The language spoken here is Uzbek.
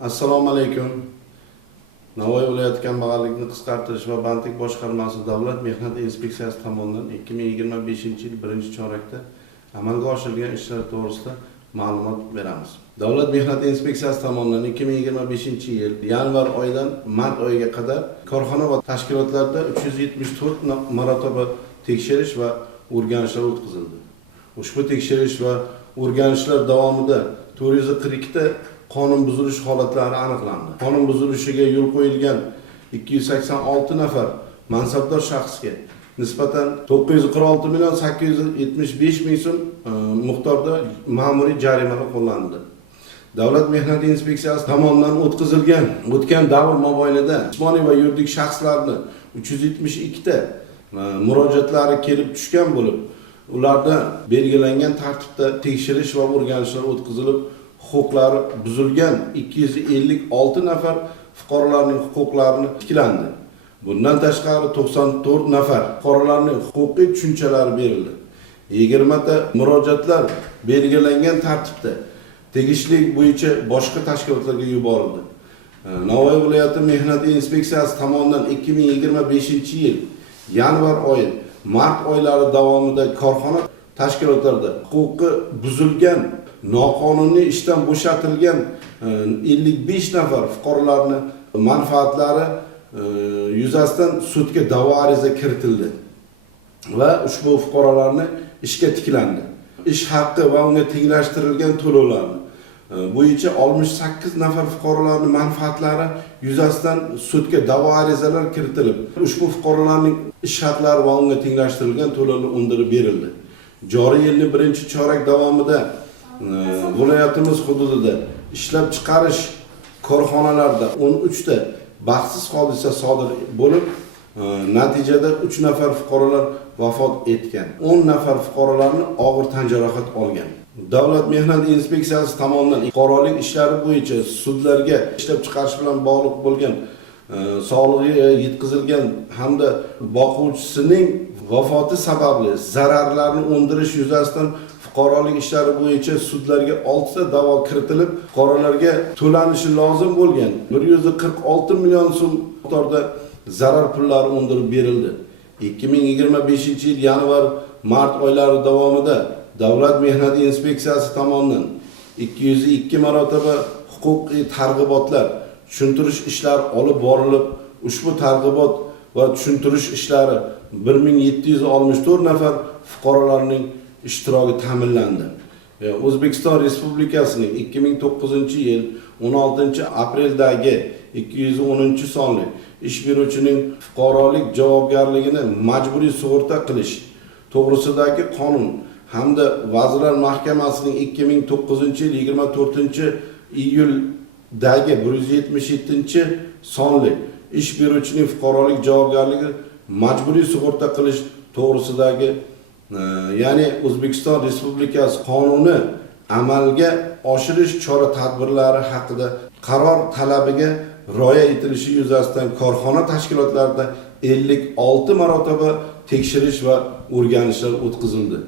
Assalomu alaykum. Navoiy viloyati kambag'allikni qisqartirish va bandlik boshqarmasi Davlat mehnat inspeksiyasi tomonidan 2025-yil 1-chorakda amalga oshirilgan ishlar to'g'risida ma'lumot beramiz. Davlat mehnat inspeksiyasi tomonidan 2025-yil yanvar oyidan mart oyiga qadar korxona va tashkilotlarda 374 marotaba tekshirish va o'rganishlar o'tkazildi. Ushbu tekshirish va o'rganishlar davomida 442 ta qonun buzilish holatlari aniqlandi. Qonun buzilishiga yo'l qo'yilgan 286 nafar mansabdor shaxsga nisbatan 946.875 ming so'm miqdorda ma'muriy jarimalar qo'llanildi. Davlat mehnat inspeksiyasi tomonidan o'tgan davr mobaynida jismoniy va yuridik shaxslarni 372 ta murojaatlari kelib tushgan bo'lib, ularda belgilangan tartibda tekshirish va o'rganishlar o'tkazilib, huquqlari buzilgan 256 nafar fuqarolarning huquqlarini tiklandi. Bundan tashqari 94 nafar fuqarolarning huquqiy tushunchalari berildi. 20 ta murojaatlar belgilangan tartibda tegishli bo'yicha boshqa tashkilotlarga yuborildi. Navoiy viloyati mehnat inspeksiyasi tomonidan 2025-yil yanvar oyi, mart oylari davomida korxona tashkilotlarida huquqi buzilgan, noqonuniy ishdan bo'shatilgan 55 nafar fuqarolarning manfaatlari yuzasidan sudga da'vo ariza kiritildi va ushbu fuqarolarni ishga tiklandi. Ish haqqi va unga tenglashtirilgan to'lovlarni bo'yicha 68 nafar fuqarolarning manfaatlari yuzasidan sudga da'vo arizalar kiritilib, ushbu fuqarolarning ish haqlari va unga tenglashtirilgan to'lovlar undirib berildi. Joriy yilning 1-chorak davomida viloyatimiz hududida ishlab chiqarish korxonalarida 13 ta baxtsiz hodisa sodir bo'lib, natijada 3 nafar fuqarolar vafot etgan, 10 nafar fuqarolarni og'ir tan jarohat olgan. Davlat mehnat inspeksiyasi tomonidan fuqarolik ishlari bo'yicha sudlarga ishlab chiqarish bilan bog'liq bo'lgan sog'lig'iga yetkazilgan hamda boquvchisining vafoti sababli zararlarni undirish yuzasidan fuqarolik ishlari bo'yicha sudlarga 6 ta da'vo kiritilib, fuqarolarga to'lanishi lozim bo'lgan 146 million so'm miqdorda zarar pullari undirib berildi. 2025-yil yanvar-mart oylari davomida Davlat mehnat inspeksiyasi tomonidan 202 marotaba huquqiy targ'ibotlar, tushuntirish ishlari olib borilib, ushbu targ'ibot va tushuntirish ishlari 1764 nafar fuqarolarning ishtiroki ta'minlandi. O'zbekiston Respublikasining 2009-yil 16-apreldagi 210 sonli ish beruvchining fuqarolik javobgarligini majburiy sug'urta qilish to'g'risidagi qonun hamda Vazirlar Mahkamasining 2009-yil 24-iyuldagi 177 sonli ish beruvchining fuqarolik javobgarligi majburiy sug'urta qilish to'g'risidagi ya'ni O'zbekiston Respublikasi qonuni amalga oshirish chora-tadbirlari haqida qaror talabiga rioya etilishi yuzasidan korxona tashkilotlarida 56 marotaba tekshirish va o'rganishlar o'tkazildi.